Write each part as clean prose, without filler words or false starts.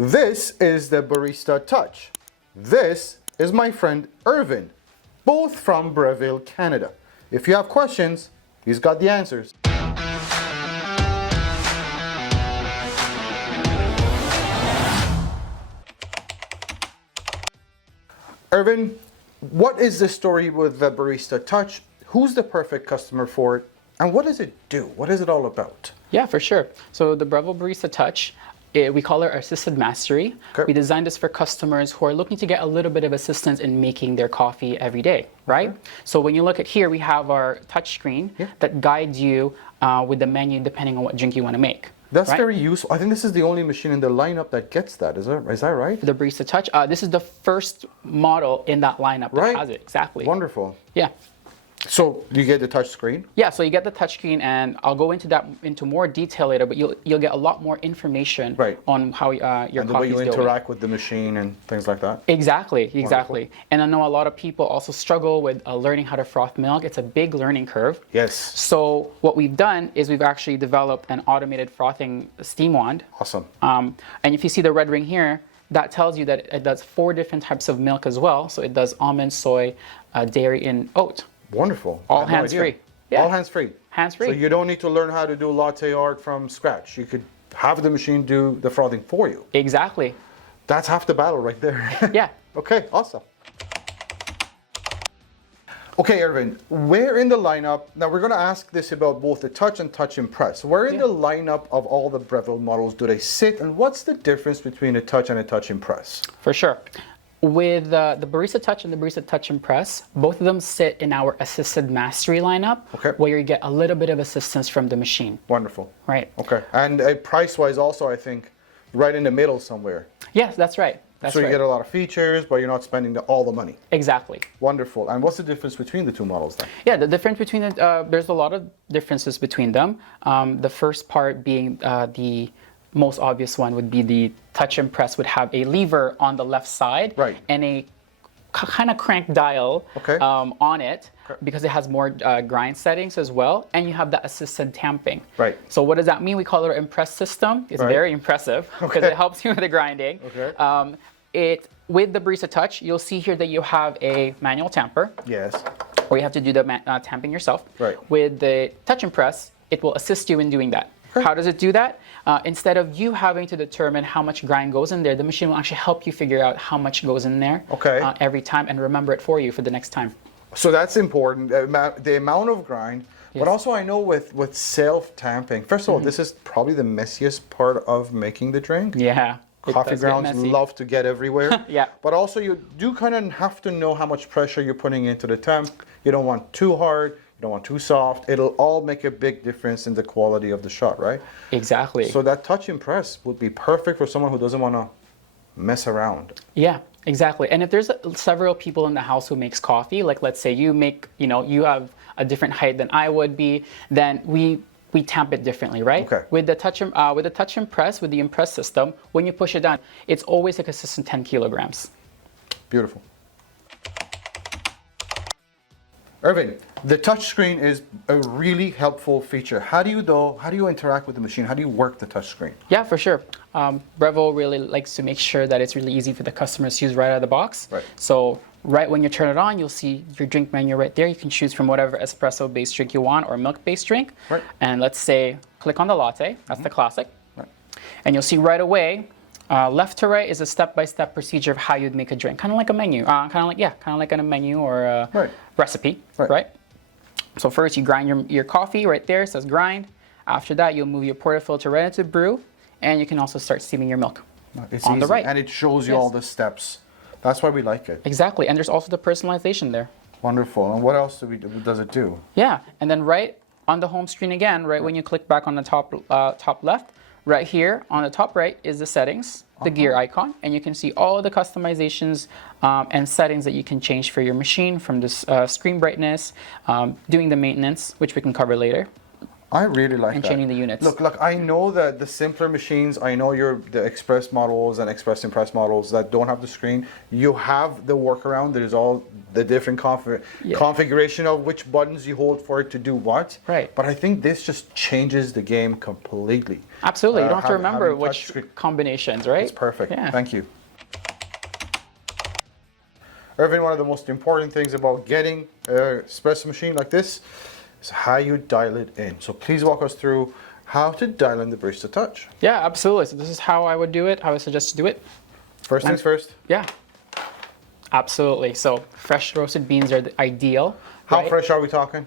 This is the Barista Touch. This is my friend Irvin, both from Breville, Canada. If you have questions, he's got the answers. Irvin, what is the story with the Barista Touch? Who's the perfect customer for it? And what does it do? What is it all about? Yeah, for sure. So the Breville Barista Touch, we call it our assisted mastery. Okay. We designed this for customers who are looking to get a little bit of assistance in making their coffee every day, right? Okay. So when you look at here, we have our touch screen that guides you with the menu depending on what drink you want to make. That's very useful. I think this is the only machine in the lineup that gets that. Is that right? The Barista Touch. This is the first model in that lineup that has it. Exactly. Wonderful. Yeah. So you get the touch screen? Yeah, so you get the touch screen, and I'll go into more detail later, but you'll get a lot more information on how your coffee is going. And the way you interact with the machine and things like that? Exactly. Wonderful. And I know a lot of people also struggle with learning how to froth milk. It's a big learning curve. Yes. So what we've done is we've actually developed an automated frothing steam wand. Awesome. And if you see the red ring here, that tells you that it does 4 different types of milk as well. So it does almond, soy, dairy, and oat. Wonderful. All hands-free. Yeah. All hands-free. Hands-free. So you don't need to learn how to do latte art from scratch. You could have the machine do the frothing for you. Exactly. That's half the battle right there. Yeah. Okay, awesome. Okay, Irvin, where in the lineup, now we're going to ask this about both the Touch and Touch Impress. Where in the lineup of all the Breville models do they sit, and what's the difference between a Touch and a Touch Impress? For sure. With the Barista Touch and the Barista Touch Impress, both of them sit in our assisted mastery lineup, where you get a little bit of assistance from the machine. Wonderful. Right. Okay. And price-wise also, I think, right in the middle somewhere. Yes, that's right. So you get a lot of features, but you're not spending all the money. Exactly. Wonderful. And what's the difference between the two models then? Yeah, the difference between there's a lot of differences between them. The first part being the most obvious one would be the Touch Impress would have a lever on the left side and a kind of crank dial on it because it has more grind settings as well, and you have the assisted tamping. Right. So what does that mean? We call it our Impress system. It's very impressive because it helps you with the grinding. Okay. With the Barista Touch, you'll see here that you have a manual tamper. Yes. Or you have to do the tamping yourself. Right. With the Touch Impress, it will assist you in doing that. How does it do that? Instead of you having to determine how much grind goes in there, the machine will actually help you figure out how much goes in there every time and remember it for you for the next time. So that's important, the amount of grind. But also I know with self-tamping, first of all, this is probably the messiest part of making the drink. Yeah. Coffee grounds love to get everywhere. Yeah. But also you do kind of have to know how much pressure you're putting into the temp. You don't want too hard. You don't want too soft. It'll all make a big difference in the quality of the shot, right? Exactly. So that Touch Impress would be perfect for someone who doesn't want to mess around. Yeah, exactly. And if there's several people in the house who makes coffee, like let's say you make, you have a different height than I would be, then we tamp it differently, right? Okay. With the Touch Impress, with the Impress system, when you push it down, it's always a consistent 10 kilograms. Beautiful. Irvin, the touch screen is a really helpful feature. How do you interact with the machine? How do you work the touch screen? Yeah, for sure. Breville really likes to make sure that it's really easy for the customers to use right out of the box. Right. So right when you turn it on, you'll see your drink menu right there. You can choose from whatever espresso-based drink you want or milk-based drink. Right. And let's say, click on the latte. That's the classic. Right. And you'll see right away, left to right is a step-by-step procedure of how you'd make a drink, kind of like a menu, kind of like a menu or a recipe, right? So first you grind your coffee right there, it says grind. After that, you'll move your portafilter right into brew, and you can also start steaming your milk on the right. And it shows you all the steps. That's why we like it. Exactly, and there's also the personalization there. Wonderful. And what else does it do? Yeah, and then right on the home screen again, right when you click back on the top left, right here on the top right is the settings, the gear icon, and you can see all of the customizations and settings that you can change for your machine, from this screen brightness, doing the maintenance, which we can cover later. I really like and that. changing the units. Look, I know that the simpler machines, I know the Express models and Express Impress models that don't have the screen, you have the workaround. There's all the different configuration of which buttons you hold for it to do what. Right. But I think this just changes the game completely. Absolutely. You don't have to remember having which combinations, right? It's perfect. Yeah. Thank you. Irvin, one of the most important things about getting an espresso machine like this is how you dial it in. So please walk us through how to dial in the Barista Touch. Yeah, absolutely. So this is how I would do it, how I suggest to do it. First things first. Yeah, absolutely. So fresh roasted beans are the ideal. How right? fresh are we talking?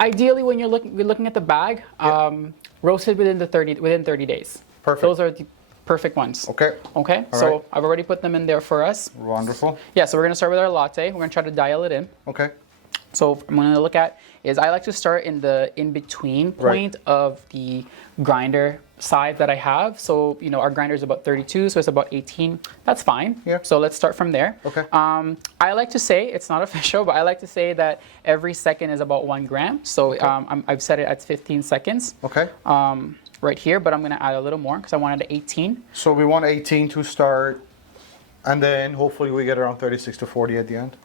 Ideally, when you're looking at the bag, roasted within 30 days. Perfect. Those are the perfect ones. Okay. Okay. All So right. I've already put them in there for us. Wonderful. Yeah. So we're gonna start with our latte. We're gonna try to dial it in. Okay. So what I'm gonna look at is I like to start in the in-between point of the grinder side that I have. So, you know, our grinder is about 32, so it's about 18. That's fine. Yeah. So let's start from there. Okay. I like to say, it's not official, but I like to say that every second is about 1 gram. So I've set it at 15 seconds. Okay. Right here, but I'm gonna add a little more because I wanted 18. So we want 18 to start, and then hopefully we get around 36 to 40 at the end.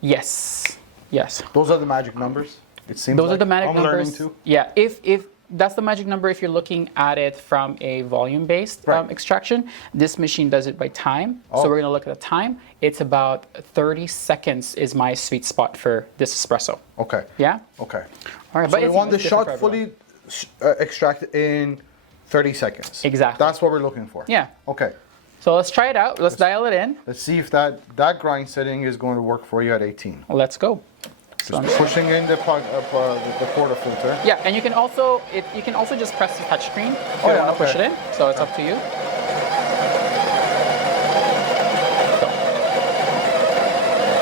Yes. Yes. Those are the magic numbers. It seems Those like are the magic I'm numbers. learning too. Yeah, if that's the magic number if you're looking at it from a volume-based Right. extraction. This machine does it by time. Oh. So we're gonna look at the time. It's about 30 seconds is my sweet spot for this espresso. Okay. Yeah? Okay. All right, So but we it's want the different shot for everyone. fully extracted in 30 seconds. Exactly. That's what we're looking for. Yeah. Okay. So let's try it out. Let's dial it in. Let's see if that grind setting is going to work for you at 18. Let's go. So Just pushing in the portafilter. yeah, and you can also just press the touch screen if you yeah, want to push okay. it in. So it's up to you.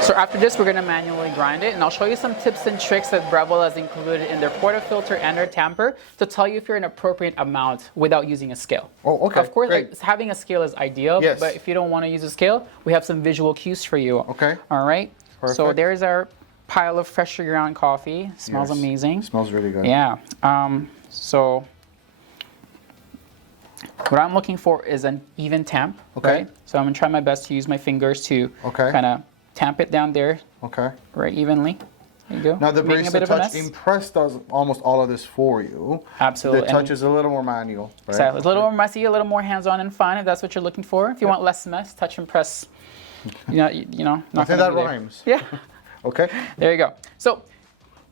So after this, we're going to manually grind it, and I'll show you some tips and tricks that Breville has included in their portafilter and their tamper to tell you if you're an appropriate amount without using a scale. Oh, okay, Of course, great. having a scale is ideal, Yes. but if you don't want to use a scale, we have some visual cues for you. Okay. All right. So Perfect. there's our pile of freshly ground coffee. Smells Yes. amazing. Smells really good. Yeah. So what I'm looking for is an even tamp. Okay. Right? So I'm gonna try my best to use my fingers to Okay. kind of tamp it down there Okay. right evenly. There you go. Now the Making a bit Barista of a Touch mess. Impress does almost all of this for you. Absolutely. The Touch And is a little more manual. Right? exactly. It's a little more messy, a little more hands-on and fun if that's what you're looking for. If you want less mess, Touch and Press. You know, I not think gonna that be there. rhymes. Yeah. Okay. There you go. So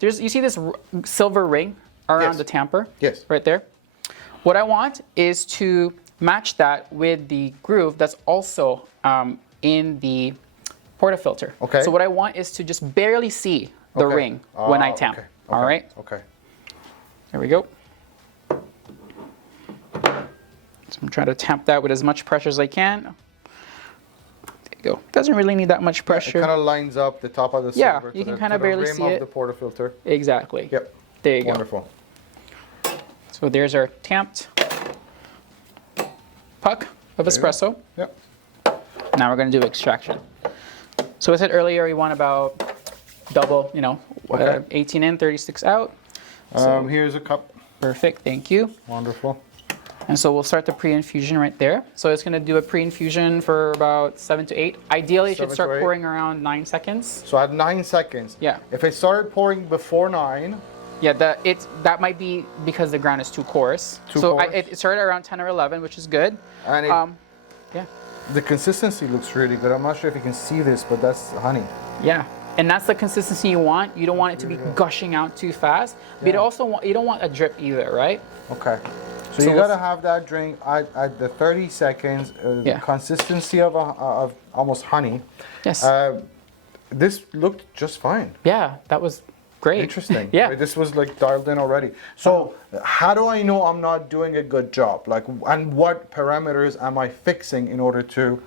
you see this silver ring around Yes. the tamper? Yes. Right there. What I want is to match that with the groove that's also in the portafilter. Okay. So what I want is to just barely see the Okay. ring when I tamp. Okay. All Okay. right. Okay. There we go. So I'm trying to tamp that with as much pressure as I can. There you go. Doesn't really need that much It pressure. kind of lines up the top of the Yeah, silver you to can the, kinda to the barely rim see of it. the portafilter. Exactly. Yep. There you go. Wonderful. So there's our tamped puck of espresso. Yep. Now we're going to do extraction. So I said earlier we want about double, Okay. 18 in, 36 out. So Here's a cup. perfect, thank you. Wonderful. And so we'll start the pre-infusion right there. So it's going to do a pre-infusion for about 7 to 8. Ideally, it should 7 to start 8. pouring around 9 seconds. So at 9 seconds. Yeah. If it started pouring before 9, Yeah, that might be because the ground is too coarse. Too so coarse? It started around 10 or 11, which is good. and Yeah. the consistency looks really good. I'm not sure if you can see this, but that's honey. Yeah, and that's the consistency you want. You don't want it to be gushing out too fast, but you don't want a drip either, right? Okay. So So you let's- gotta have that drink at the 30 seconds. Yeah. The consistency of almost honey. Yes. This looked just fine. Yeah, that was great. Interesting. Yeah. This was like dialed in already. So how do I know I'm not doing a good job? Like, and what parameters am I fixing in order to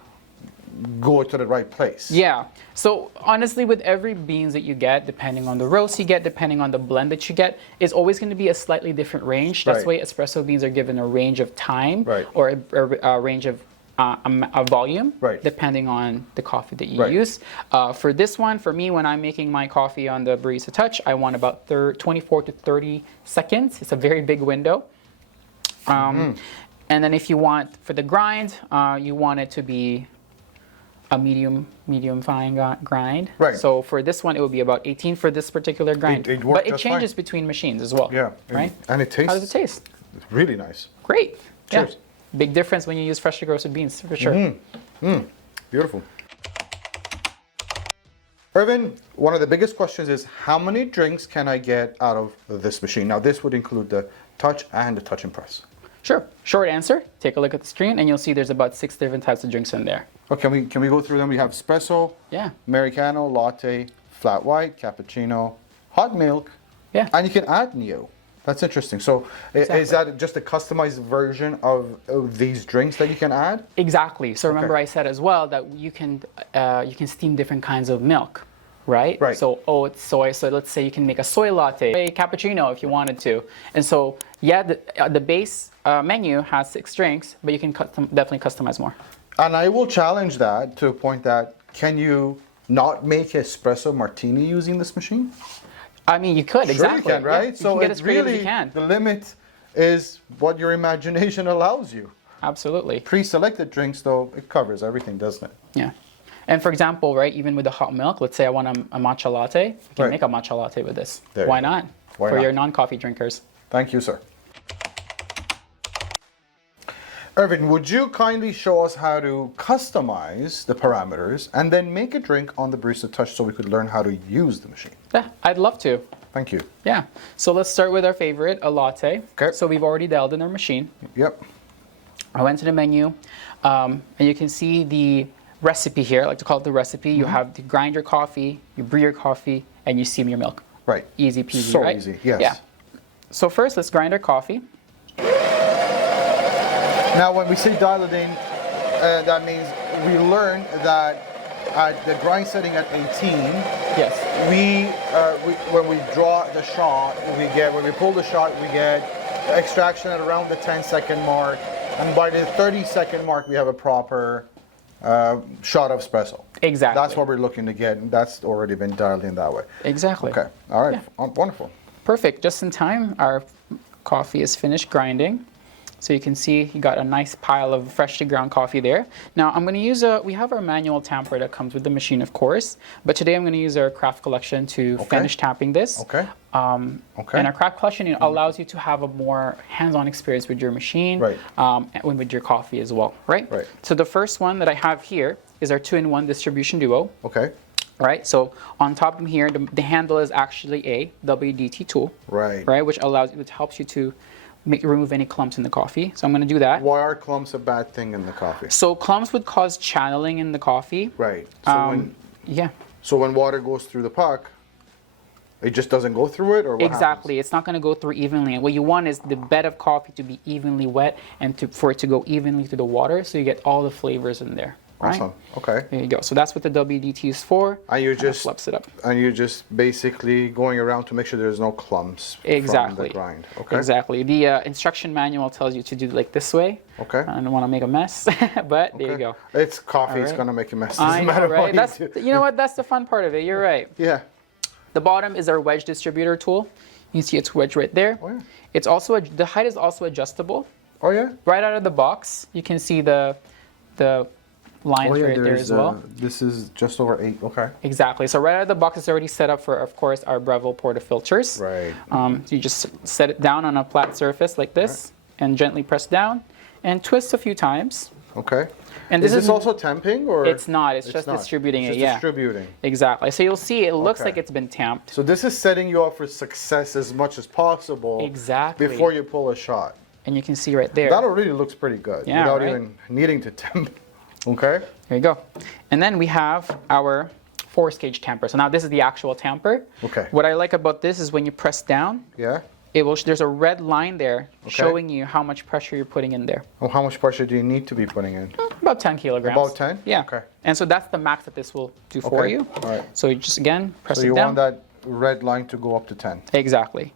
go to the right place? Yeah. So honestly, with every beans that you get, depending on the roast you get, depending on the blend that you get, is always going to be a slightly different range. That's Right. why espresso beans are given a range of time Right. or a range of a volume, Right. depending on the coffee that you Right. use. For this one, for me, when I'm making my coffee on the Barista Touch, I want about 24 to 30 seconds. It's a very big window. And then if you want, for the grind, you want it to be a medium fine grind. Right. So for this one, it would be about 18 for this particular grind. It worked but it just changes fine. between machines as well. Yeah. Right? And it tastes. How does it taste? Really nice. Great. Cheers. Yeah. Big difference when you use freshly roasted beans, for sure. Beautiful. Irvin, one of the biggest questions is how many drinks can I get out of this machine? Now, this would include the touch and the touch and press. Sure. Short answer. Take a look at the screen, and you'll see there's about 6 different types of drinks in there. Oh, can we go through them? We have espresso, Yeah. Americano, latte, flat white, cappuccino, hot milk, Yeah. and you can add Neo. That's interesting. So Exactly. is that just a customized version of these drinks that you can add? Exactly. So remember, Okay. I said as well that you can steam different kinds of milk, right? Right. So oats, soy. So let's say you can make a soy latte, a cappuccino if you wanted to. And so yeah, the base menu has 6 drinks, but you can definitely customize more. And I will challenge that to a point that can you not make espresso martini using this machine? I mean, you could, exactly. Sure you can, right? Yeah, you so can get it's as creative as really you can. the limit is what your imagination allows you. Absolutely. Pre-selected drinks, though, it covers everything, doesn't it? Yeah. And for example, right, even with the hot milk, let's say I want a matcha latte, you can Right. make a matcha latte with this. There you Why go. not? Why For not? your non-coffee drinkers. Thank you, sir. Irvin, would you kindly show us how to customize the parameters and then make a drink on the Barista Touch so we could learn how to use the machine? Yeah, I'd love to. Thank you. Yeah. So let's start with our favorite, a latte. Okay. So we've already dialed in our machine. Yep. I went to the menu, and you can see the recipe here. I like to call it the recipe. You have to grind your coffee, you brew your coffee, and you steam your milk. Right. Easy peasy, So right? easy, yes. Yeah. So first, let's grind our coffee. Now, when we say dial it in, that means we learned that at the grind setting at 18, Yes. when we draw the shot, when we pull the shot, we get the extraction at around the 10-second mark, and by the 30-second mark, we have a proper shot of espresso. Exactly. That's what we're looking to get, and that's already been dialed in that way. Exactly. Okay. All right. Wonderful. Perfect. Just in time, our coffee is finished grinding. So you can see you got a nice pile of freshly ground coffee there. Now I'm going to use we have our manual tamper that comes with the machine, of course, but today I'm going to use our craft collection to finish tapping this. Okay. Okay. And our craft collection allows you to have a more hands-on experience with your machine, Right. And with your coffee as well, right? Right. So the first one that I have here is our 2-in-1 distribution duo. Okay. Right, so on top of here, the handle is actually a WDT tool, Right. right, which helps you to remove any clumps in the coffee. So I'm going to do that. Why are clumps a bad thing in the coffee? So clumps would cause channeling in the coffee. Right. So Yeah, when water goes through the puck, it just doesn't go through it, or what exactly. It's not going to go through evenly. And what you want is the bed of coffee to be evenly wet and for it to go evenly through the water, so you get all the flavors in there. Right? Awesome. Okay. There you go. So that's what the WDT is for. And you Kinda just flips it up. And you're just basically going around to make sure there's no clumps Exactly. from the grind. Okay. Exactly. The instruction manual tells you to do it like this way. Okay. I don't want to make a mess, but there you go. It's coffee. It's right. gonna make a mess. I Doesn't know, matter right? what you do. You know what? That's the fun part of it. You're right. Yeah. The bottom is our wedge distributor tool. You see it's wedged right there. Oh, yeah. It's also the height is also adjustable. Oh yeah. Right out of the box, you can see the lines right there as well. This is just over 8. Okay. Exactly. So right out of the box, it's already set up for, of course, our Breville portafilters. Right. So you just set it down on a flat surface like this, and gently press down, and twist a few times. Okay. And is this this also temping, or? It's not. It's just not. distributing It's it. just Yeah. distributing. Exactly. So you'll see it looks Okay. like it's been tamped. So this is setting you up for success as much as possible. Exactly. Before you pull a shot. And you can see right there. That already looks pretty good. Yeah, Without right? even needing to temp. Okay. There you go. And then we have our force gauge tamper. So now this is the actual tamper. Okay. What I like about this is when you press down, Yeah. it will. There's a red line there showing you how much pressure you're putting in there. Well, how much pressure do you need to be putting in? About 10 kilograms. About 10? Yeah. Okay. And so that's the max that this will do for Okay. you. All right. So you just again press So it you down. want that red line to go up to 10. Exactly.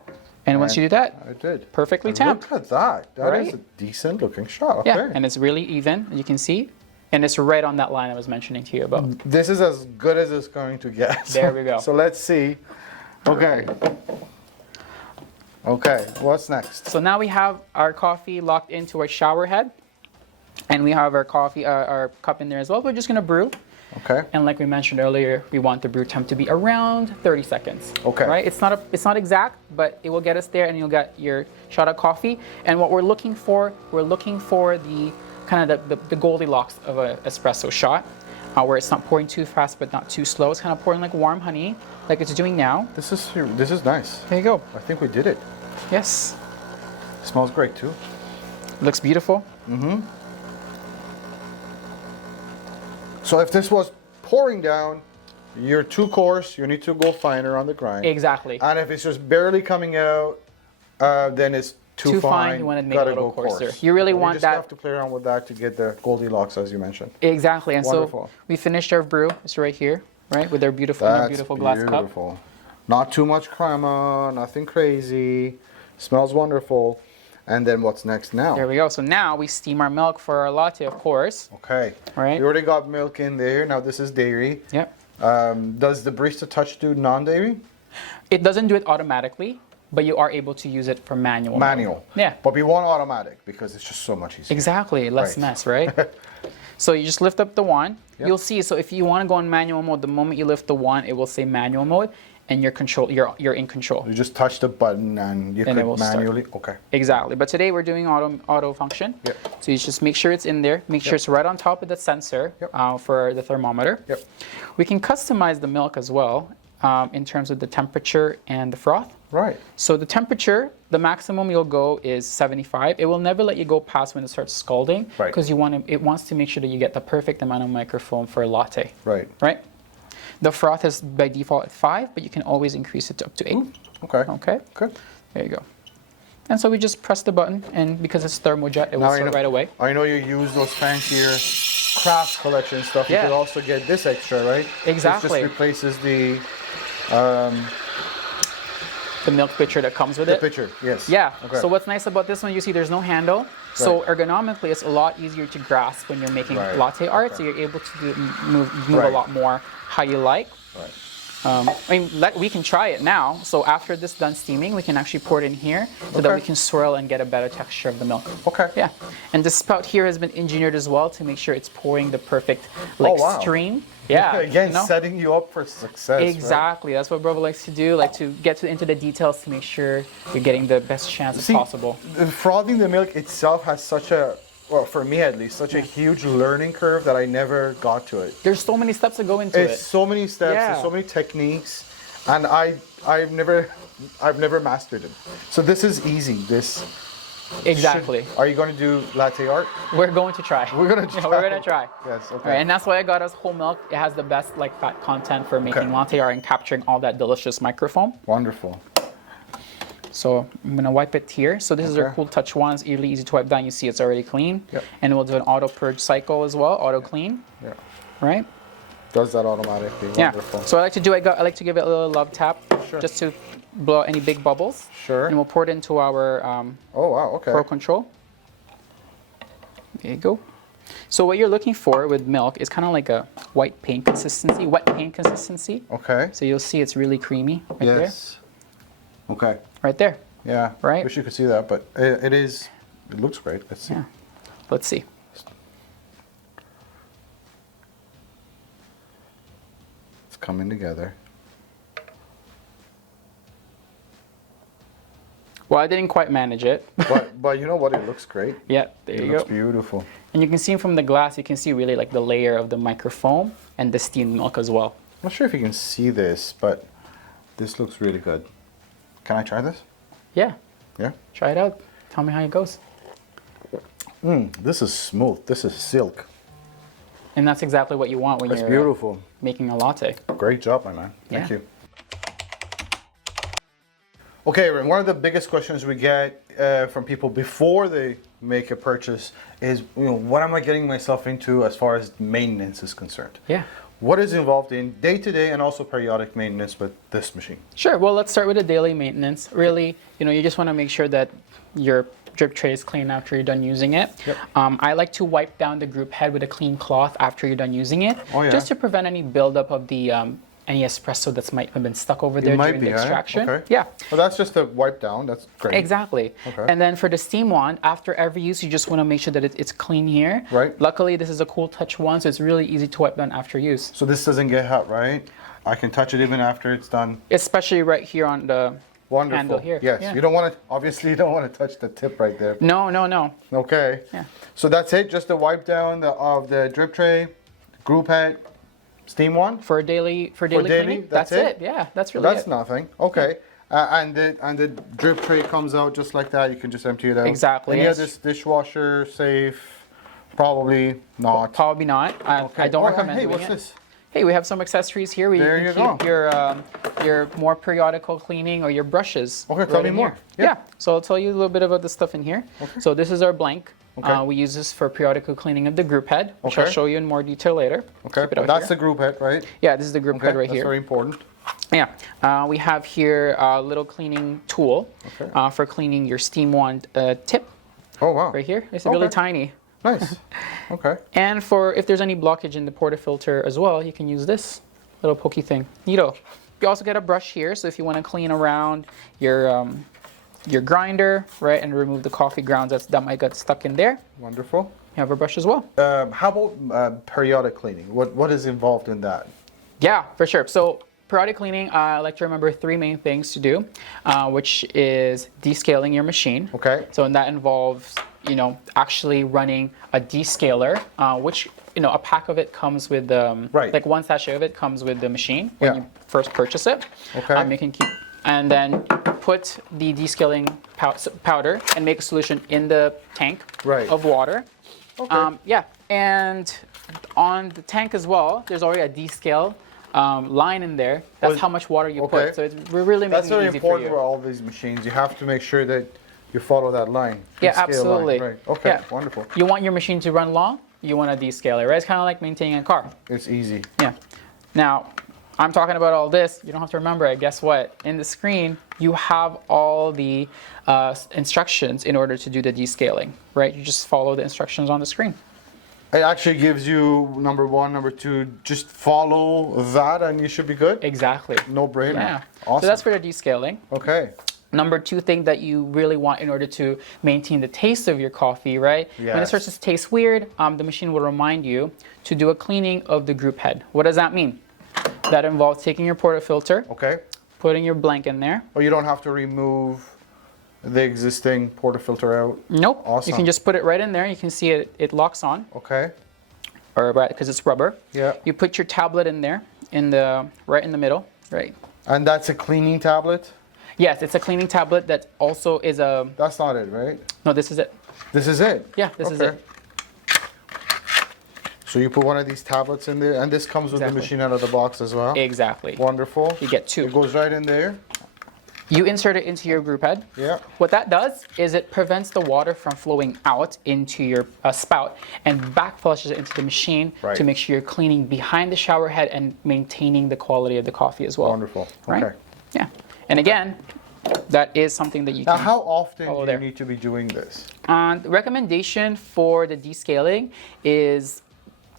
And once you do that, I did. Perfectly And tamped. Look at that. That is Right? a decent looking shot. Okay. Yeah, and it's really even, you can see. And it's right on that line I was mentioning to you about. This is as good as it's going to get. There we go. So let's see. Okay. Okay, what's next? So now we have our coffee locked into our shower head. And we have our coffee, our cup in there as well. We're just gonna brew. Okay. And like we mentioned earlier, we want the brew temp to be around 30 seconds. Okay. Right? It's not exact, but it will get us there, and you'll get your shot of coffee. And what we're looking for the kind of the Goldilocks of an espresso shot, where it's not pouring too fast but not too slow. It's kind of pouring like warm honey, like it's doing now. This is nice. There you go. I think we did it. Yes. It smells great too. Looks beautiful. So if this was pouring down, you're too coarse, you need to go finer on the grind. Exactly. And if it's just barely coming out, then it's too fine. You want to make it a Gotta little go coarser. coarse. You really You want just that. have to play around with that to get the Goldilocks, as you mentioned. Exactly. And Wonderful. so we finished our brew. It's right here, right, with our beautiful, glass cup. Beautiful. Not too much crema, nothing crazy. Smells wonderful. And then what's next now? There we go. So now we steam our milk for our latte, of course. Okay. Right. We already got milk in there. Now this is dairy. Yep. Does the Barista Touch do non-dairy? It doesn't do it automatically, but you are able to use it for manual. Manual. Yeah. But we want automatic because it's just so much easier. Exactly. Less Right. mess, right? So you just lift up the wand. Yep. You'll see. So if you want to go in manual mode, the moment you lift the wand, it will say manual mode, and you're in control. You just touch the button and you And it click will start. manually. Okay. Exactly. But today we're doing auto function. Yep. So you just make sure it's in there. Make sure it's right on top of the sensor Yep. for the thermometer. Yep. We can customize the milk as well in terms of the temperature and the froth. Right. So the temperature, the maximum you'll go is 75. It will never let you go past when it starts scalding, Right. because it wants to make sure that you get the perfect amount of microfoam for a latte. Right. Right? The froth is by default at 5, but you can always increase it to up to 8. Okay. Okay? Good. There you go. And so we just press the button, and because it's thermojet, it will I start know- right away. I know you use those fancier craft collection stuff. You Yeah. could also get this extra, right? Exactly. This just replaces the The milk pitcher that comes with it. pitcher. Yes. Yeah. Okay. So what's nice about this one, you see there's no handle. So Right. ergonomically, it's a lot easier to grasp when you're making Right. latte art. Okay. So you're able to move Right. a lot more how you like. Right. We can try it now. So after this done steaming, we can actually pour it in here so that Okay. we can swirl and get a better texture of the milk. Okay. Yeah. And the spout here has been engineered as well to make sure it's pouring the perfect like Oh, wow. stream. Yeah. Again, you know? setting you up for success. right? Exactly. That's what Breville likes to do, like to get into the details to make sure you're getting the best chance as See, possible. Frothing the milk itself has such a, well, for me at least, such a huge learning curve that I never got to it. There's so many steps that go into It's it. so many steps, Yeah. there's so many techniques, and I've never mastered it. So this is easy. This Exactly. Are you going to do latte art? We're going to try. We're gonna try. We're gonna try. Yes. Okay. All right, and that's why I got us whole milk. It has the best like fat content for making Okay. latte art and capturing all that delicious microfoam. Wonderful. So I'm gonna wipe it here. So this is our Okay. Cool Touch one. It's really easy to wipe down. You see it's already clean. Yep. And we'll do an auto purge cycle as well, auto clean. Yeah. Right? Does that automatically? Yeah. Wonderful. So I like to give it a little love tap, Sure. just to blow out any big bubbles. Sure. And we'll pour it into our Oh wow. Okay. Pro Control. There you go. So what you're looking for with milk is kind of like a white paint consistency, wet paint consistency. Okay. So you'll see it's really creamy right Yes. Okay. there. Right there. Yeah. Right? Wish you could see that, but it is. It looks great. Let's see. Yeah. Let's see. It's coming together. Well, I didn't quite manage it. But you know what? It looks great. Yeah, there It you looks go. beautiful. And you can see from the glass, you can see really like the layer of the microfoam and the steamed milk as well. I'm not sure if you can see this, but this looks really good. Can I try this? Yeah, Yeah. try it out. Tell me how it goes. This is smooth. This is silk. And that's exactly what you want when It's you're beautiful. making a latte. Great job, my man. Thank Yeah. you. Okay, Aaron, one of the biggest questions we get from people before they make a purchase is, what am I getting myself into as far as maintenance is concerned? Yeah. what is involved in day-to-day and also periodic maintenance with this machine? Sure. Well, let's start with the daily maintenance. Really, you just want to make sure that your drip tray is clean after you're done using it. Yep. I like to wipe down the group head with a clean cloth after you're done using it, Oh, yeah. just to prevent any buildup of the any espresso that's might have been stuck over there during the extraction. Okay. Yeah. Well, that's just a wipe down. That's great. Exactly. Okay. And then for the steam wand, after every use, you just want to make sure that it's clean here. Right. Luckily, this is a cool touch one, so it's really easy to wipe down after use. So this doesn't get hot, right? I can touch it even after it's done. Especially right here on the Wonderful. handle here. Yes. Yeah. You don't want to, obviously you don't want to touch the tip right there. No, no, no. Okay. Yeah. So that's it, just a wipe down of the drip tray, group head, steam wand? For daily cleaning, that's it? Yeah, that's really That's it. nothing. Okay. And the drip tray comes out just like that. You can just empty it out. Exactly, And yes. this dishwasher safe? Probably not. Probably not. I don't recommend Hey, doing what's it. this? Hey, we have some accessories here where There you you can keep go. your more periodical cleaning or your brushes. Okay, tell me in more. here. Yeah. Yeah. So I'll tell you a little bit about the stuff in here. Okay. So this is our blank. Okay. We use this for periodical cleaning of the group head, which I'll Okay. show you in more detail later. Okay. Keep it out That's here. the group head, right? Yeah, this is the group Okay. head right That's here. very important. Yeah. We have here a little cleaning tool Okay. for cleaning your steam wand tip Oh, wow. right here. It's really Okay. tiny. Nice. Okay. And for if there's any blockage in the portafilter as well, you can use this little pokey thing. Neato. You also get a brush here, so if you want to clean around your grinder, right, and remove the coffee grounds that might get stuck in there, Wonderful. you have a brush as well. How about periodic cleaning? What is involved in that? Yeah, for sure. So periodic cleaning, I like to remember 3 main things to do, which is descaling your machine. Okay. So and that involves, actually running a descaler, which, a pack of it comes with, Right. like 1 sachet of it comes with the machine when Yeah. you first purchase it. Okay. You can keep, and then put the descaling powder and make a solution in the tank Right. of water. Okay. Yeah, and on the tank as well, there's already a descale line in there. That's Well, how much water you okay. put. So we're really That's making very it easy for important you. for all these machines. You have to make sure that you follow that line. Yeah, the scale line. absolutely. Right. Okay. Yeah. Wonderful. You want your machine to run long, you want a descaler, right? It's kind of like maintaining a car. It's easy. Yeah. Now, I'm talking about all this. You don't have to remember it. Guess what? In the screen, you have all the instructions in order to do the descaling, right? You just follow the instructions on the screen. It actually gives you number 1, number 2. Just follow that, and you should be good. Exactly. No brainer. Yeah. Awesome. So that's for the descaling. Okay. Number 2 thing that you really want in order to maintain the taste of your coffee, right? When it Yes. starts to taste weird, the machine will remind you to do a cleaning of the group head. What does that mean? That involves taking your portafilter, Okay. putting your blank in there. Or you don't have to remove the existing portafilter out. Nope. Awesome. You can just put it right in there. You can see it locks on, Okay. or right, because it's rubber. Yeah. You put your tablet in there, right in the middle, right? And that's a cleaning tablet? Yes, it's a cleaning tablet that also is a. That's not it, right? No, this is it. This is it? Yeah, this is Okay. it. So you put one of these tablets in there, and this comes with Exactly. the machine out of the box as well? Exactly. Wonderful. You get 2. It goes right in there. You insert it into your group head. Yeah. What that does is it prevents the water from flowing out into your spout and back flushes it into the machine Right. to make sure you're cleaning behind the shower head and maintaining the quality of the coffee as well. Wonderful. Right? Okay. Yeah. And again, that is something that you Now, can. how often follow do you there. need to be doing this? The recommendation for the descaling is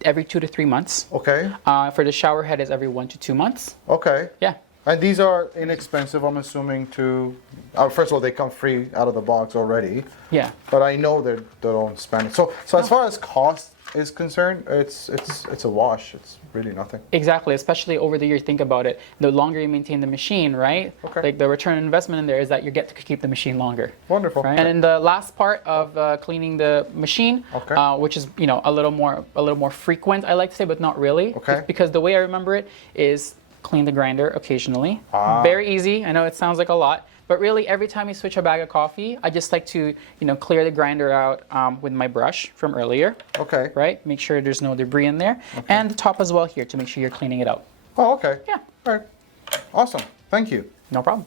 every 2 to 3 months. Okay. For the shower head is every 1 to 2 months. Okay. Yeah. And these are inexpensive, I'm assuming, to... first of all, they come free out of the box already. Yeah. But I know they don't spend it. So as far as cost is concerned, it's a wash. It's really nothing. Exactly, especially over the year. Think about it. The longer you maintain the machine, right? Okay. Like the return on investment in there is that you get to keep the machine longer. Wonderful. Right? And in the last part of cleaning the machine, Okay. which is a little more frequent, I like to say, but not really. Okay. Because the way I remember it is clean the grinder occasionally. Ah. Very easy. I know it sounds like a lot, but really every time you switch a bag of coffee, I just like to clear the grinder out with my brush from earlier. Okay. Right? Make sure there's no debris in there. And the top as well here to make sure you're cleaning it out. Oh, okay. Yeah. All right. Awesome. Thank you. No problem.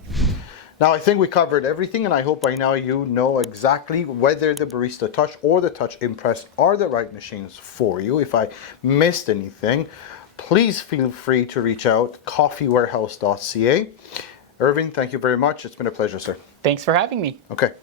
Now, I think we covered everything, and I hope by now you know exactly whether the Barista Touch or the Touch Impress are the right machines for you. If I missed anything, please feel free to reach out, coffeewarehouse.ca. Irving, thank you very much. It's been a pleasure, sir. Thanks for having me. Okay.